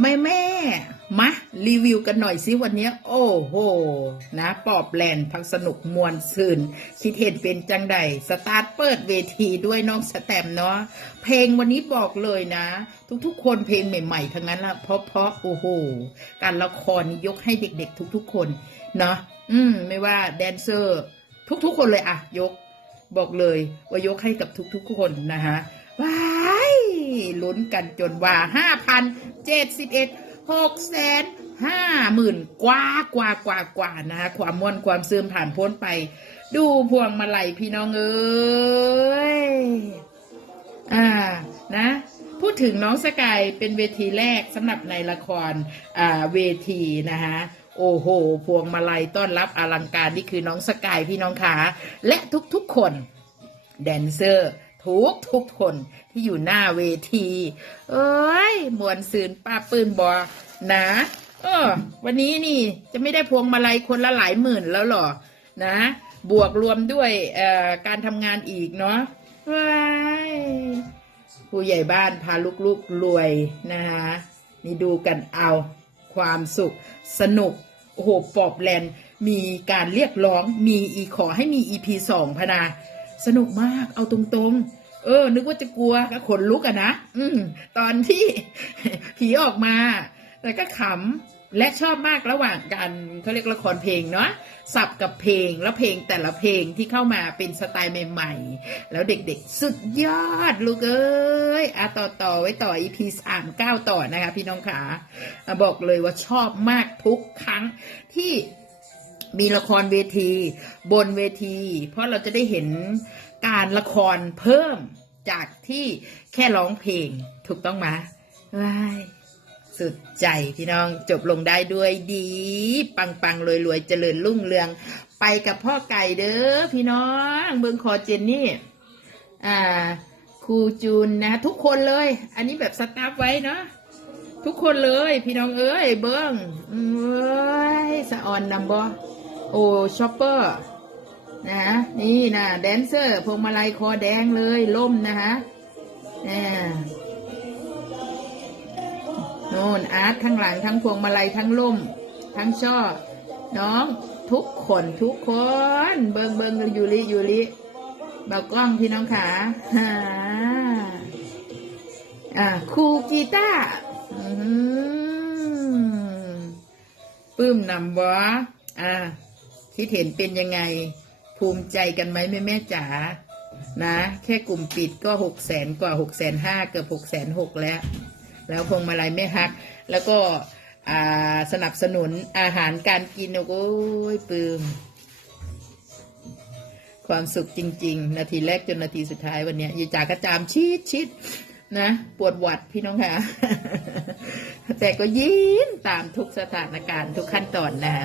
แม่แม่มารีวิวกันหน่อยสิวันนี้โอ้โห นะปอบแลนทั้งสนุกมวลซื่นคิดเห็นเป็นจังใดสตาร์ทเปิดเวทีด้วยน้องสแตมเนาะเพลงวันนี้บอกเลยนะ ทุกๆ คนเพลงใหม่ ๆ ทั้งนั้นละเพราะเพราะโอ้โห การละครยกให้เด็กๆ ทุก ๆ คน เนาะอืม ไม่ว่าแดนเซอร์ ทุกๆ คนเลยอะยก บอกเลยว่ายกให้กับทุกๆ คนนะฮะว้า ลุ้นกันจนว่าห้าพันเจ็ดสิบเอ็ดหกแสนห้าหมื่นกว่ากว่ากว่ากว่านะความม่วนความซึมผ่านพ้นไป ดูพวงมาลัยพี่น้องเอ้ยอ่านะ พูดถึงน้องสกายเป็นเวทีแรกสำหรับในละครอ่าเวทีนะคะโอ้โห พวงมาลัยต้อนรับอลังการนี่คือน้องสกายพี่น้องขาและทุกๆคน แดนเซอร์ ทุกทุกคนที่อยู่หน้าเวที เอ้ยมวนซืนป้าปืนบอนะเออวันนี้นี่จะไม่ได้พวงมาลัยคนละหลายหมื่นแล้วหรอ นะ บวกรวมด้วยการทำงานอีกเนาะว้ายผู้ใหญ่บ้านพาลูกๆรวยนะคะนี่ดูกันเอาความสุขสนุกโอ้โหปอบแลนมีการเรียกร้องมีอีขอให้มี EP สองพนา สนุกมากเอาตรงๆ เออ นึกว่าจะกลัวก็ขนลุกอะนะอืมตอนที่ผีออกมาแล้วก็ขำและชอบมากระหว่างการเขาเรียกละครเพลงเนาะสับกับเพลงแล้วเพลงแต่ละเพลงที่เข้ามาเป็นสไตล์ใหม่ๆ แล้วเด็กๆ สุดยอดลูกเอ้ยอะต่อต่อไว้ต่อ EP สามเก้าต่อนะคะพี่น้องขาบอกเลยว่าชอบมากทุกครั้งที่ มีละครเวที บนเวที เพราะเราจะได้เห็นการละครเพิ่มจากที่แค่ร้องเพลงถูกต้องไหมว้ายสุดใจพี่น้องจบลงได้ด้วยดี ปังปังรวยรวยเจริญรุ่งเรือง ไปกับพ่อไก่เด้อพี่น้องเบิงคอเจนนี่ อ่าครูจูนนะ ทุกคนเลย อันนี้แบบสตาฟไว้เนาะทุกคนเลย พี่น้องเอ้ยเบิ้งเอ้ยสะออนนำบอ โอ้ชอปเปอร์นะนี่นะแดนเซอร์พวงมาลัยคอแดงเลยล่มนะฮะอ่โน่นอาร์ตทั้งหลังทั้งพวงมาลัยทั้งล่ม ทั้งช่อ น้องทุกคนทุกคน เบิงเบิงยูริยูริบากกล้องพี่น้องขาฮ่าอ่าครูกีตาร์อืมปลื้มนำวะอ่า คิดเห็นเป็นยังไงภูมิใจกันไหมแม่แม่จ๋านะ แค่กลุ่มปิดก็หกแสนกว่าหกแสนห้าเกือบหกแสนหกแล้ว แล้วพวงมาลัยไม่ฮัก แล้วก็สนับสนุนอาหารการกิน โอ้ยปลื้มความสุขจริง ๆ นาทีแรกจนนาทีสุดท้ายวันนี้ยยายจ๋ากระจามชิดชิดนะ ปวดหวัดพี่น้องค่ะ แต่ก็ยิ้มตามทุกสถานการณ์ทุกขั้นตอนนะ